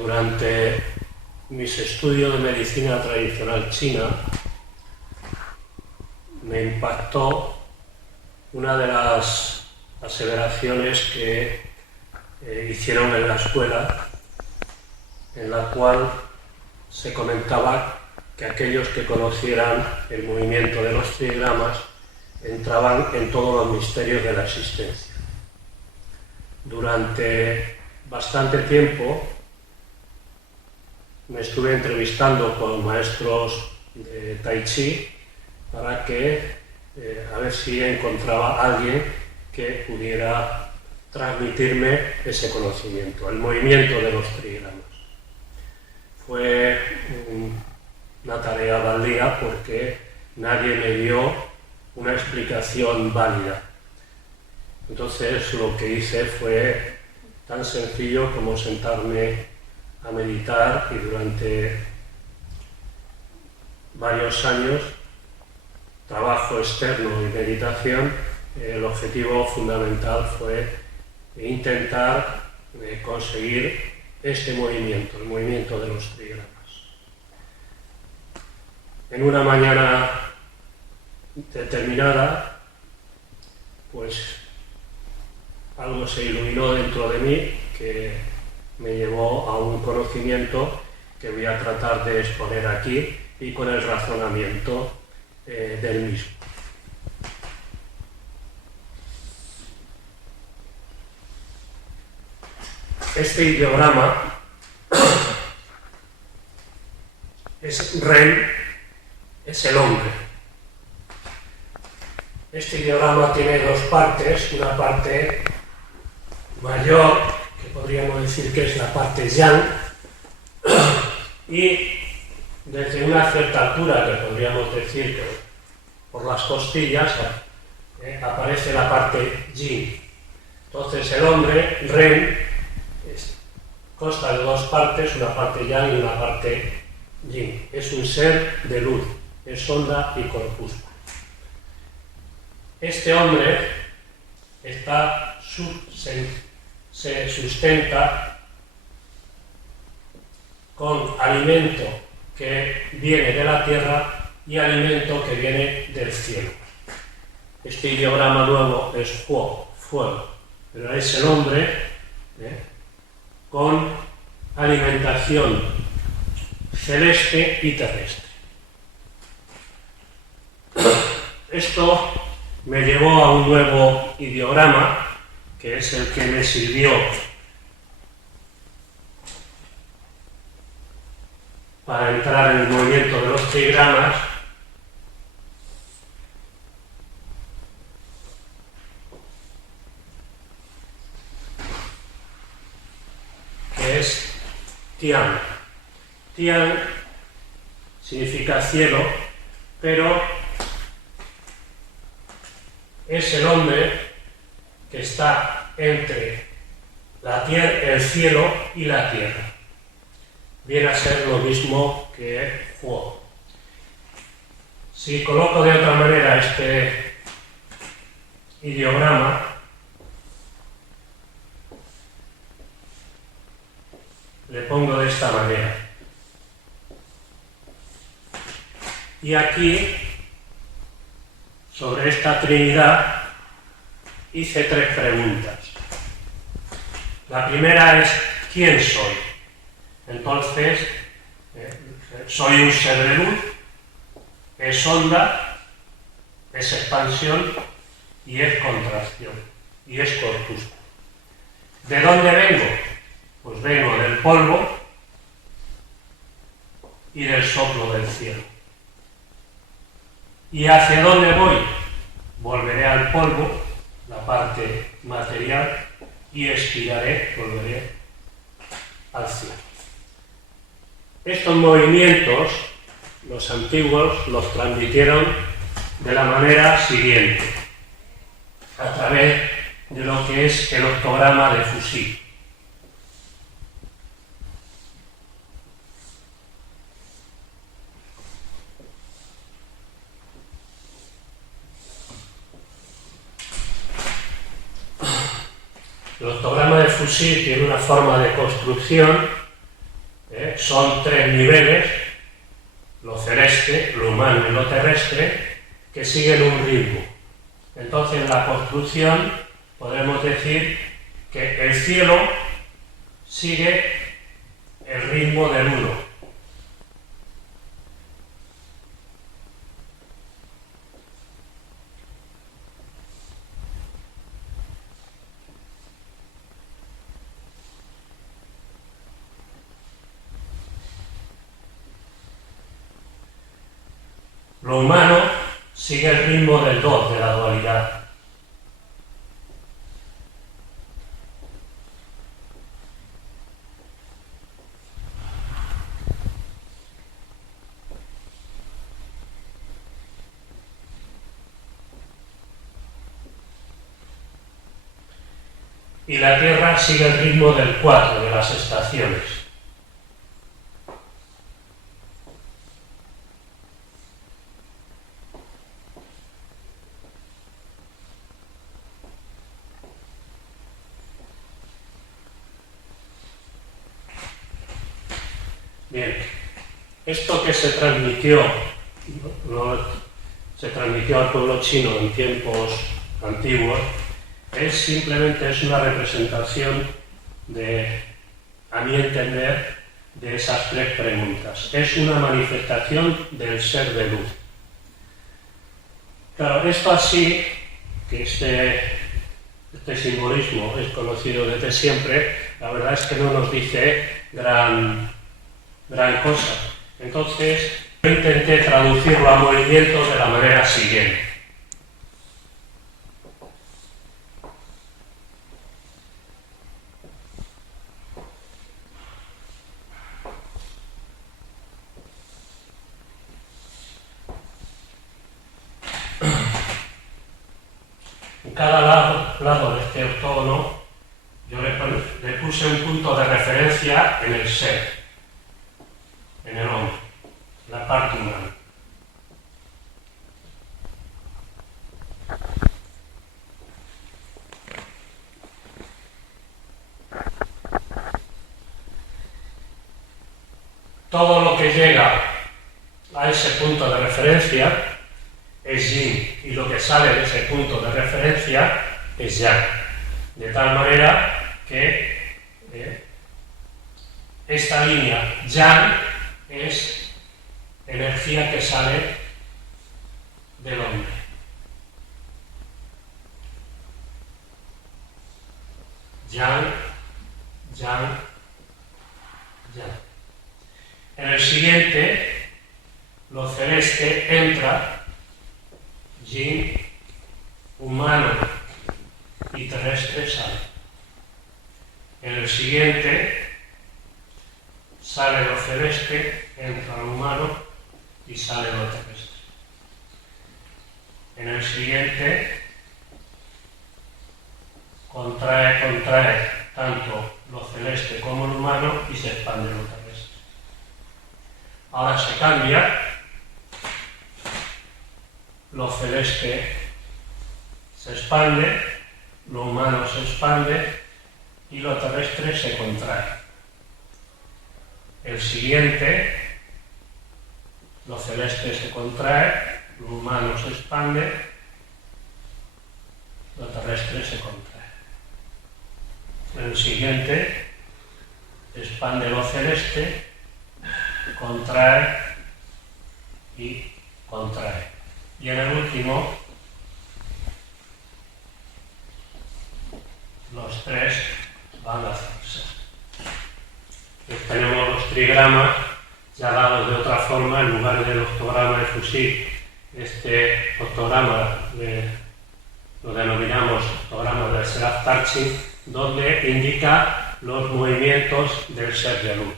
Durante mis estudios de medicina tradicional china, me impactó una de las aseveraciones que hicieron en la escuela, en la cual se comentaba que aquellos que conocieran el movimiento de los trigramas entraban en todos los misterios de la existencia. Durante bastante tiempo me estuve entrevistando con maestros de Tai Chi para que a ver si encontraba a alguien que pudiera transmitirme ese conocimiento, el movimiento de los trigramas. Fue una tarea baldía porque nadie me dio una explicación válida. Entonces lo que hice fue tan sencillo como sentarme a meditar, y durante varios años, trabajo externo y meditación, el objetivo fundamental fue intentar conseguir este movimiento, el movimiento de los trigramas. En una mañana determinada, pues algo se iluminó dentro de mí que me llevó a un conocimiento que voy a tratar de exponer aquí y con el razonamiento del mismo. Este ideograma es Ren, es el hombre. Este ideograma tiene dos partes, una parte mayor, que podríamos decir que es la parte yang, y desde una cierta altura, que podríamos decir que por las costillas, aparece la parte yin. Entonces el hombre, Ren, consta de dos partes, una parte yang y una parte yin. Es un ser de luz, es onda y corpúsculo. Este hombre se sustenta con alimento que viene de la tierra y alimento que viene del cielo. Este ideograma nuevo es fuego, pero es el hombre con alimentación celeste y terrestre. Esto me llevó a un nuevo ideograma, que es el que me sirvió para entrar en el movimiento de los trigramas, que es Tian. Tian significa cielo, pero es el hombre que está entre el cielo y la tierra. Viene a ser lo mismo que Huo. Si coloco de otra manera este ideograma, le pongo de esta manera. Y aquí, sobre esta trinidad, hice tres preguntas. La primera es: ¿quién soy? Entonces, soy un ser de luz, es onda, es expansión y es contracción, y es corpúsculo. ¿De dónde vengo? Pues vengo del polvo y del soplo del cielo. ¿Y hacia dónde voy? Volveré al polvo, la parte material, y expiraré, volveré al cielo. Estos movimientos, los antiguos los transmitieron de la manera siguiente, a través de lo que es el octograma de Fuxi. El octograma de Fuxi tiene una forma de construcción son tres niveles, lo celeste, lo humano y lo terrestre, que siguen un ritmo. Entonces, en la construcción podemos decir que el cielo sigue el ritmo del uno. Lo humano sigue el ritmo del 2, de la dualidad. Y la Tierra sigue el ritmo del 4, de las estaciones. Bien, esto que se transmitió al pueblo chino en tiempos antiguos, simplemente es una representación a mi entender, de esas tres preguntas. Es una manifestación del ser de luz. Claro, esto así, que este simbolismo es conocido desde siempre, la verdad es que no nos dice gran cosa. Entonces, yo intenté traducirlo a movimientos de la manera siguiente. En cada lado de este octógono yo le puse un punto de referencia en el ser, en el hombre, en la parte humana. Todo lo que llega a ese punto de referencia es yin, y lo que sale de ese punto de referencia es yang. De tal manera que esta línea yang es energía que sale del hombre. Yang, yang, yang. En el siguiente, lo celeste entra, yin, humano y terrestre sale. En el siguiente sale lo celeste, entra lo humano y sale lo terrestre. En el siguiente contrae tanto lo celeste como lo humano y se expande lo terrestre. Ahora se cambia. Lo celeste se expande, lo humano se expande y lo terrestre se contrae. El siguiente, lo celeste se contrae, lo humano se expande, lo terrestre se contrae. El siguiente, expande lo celeste, contrae y contrae. Y en el último, los tres van a hacerse. Tenemos los trigramas ya dados de otra forma en lugar del octograma de fusil. Este octograma lo denominamos octograma del Seraph Tarchi, donde indica los movimientos del ser de luz.